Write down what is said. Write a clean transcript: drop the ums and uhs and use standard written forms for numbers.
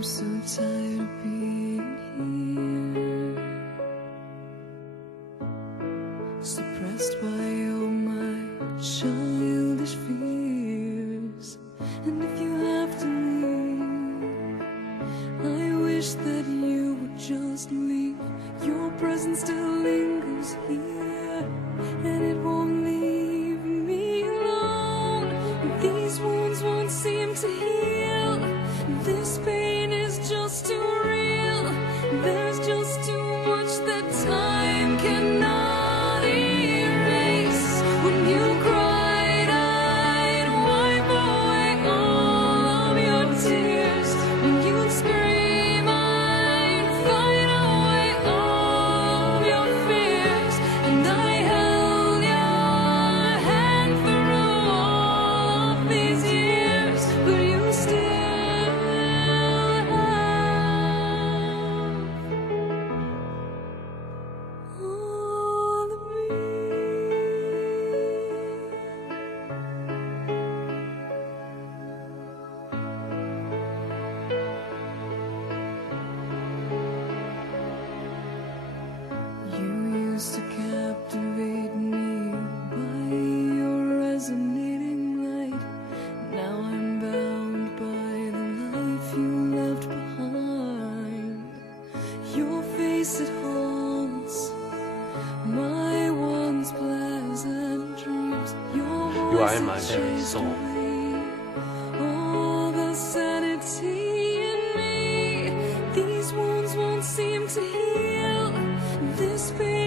I'm so tired of being here, suppressed by all my childish fears. And if you have to leave, I wish that you would just leave. Your presence still lingers here, and it won't leave me alone. These wounds won't seem to heal. This pain is just too real. There's just too much that time cannot erase. When you cried, I'd wipe away all of your tears. When you'd scream, I'd fight away all of your fears. And I held your hand through all of these years, but you still used to captivate me by your resonating light. Now I'm bound by the life you left behind. Your face, it haunts my once pleasant dreams. Your voice, You are in my very soul. All the sanity in me. These wounds won't seem to heal. This pain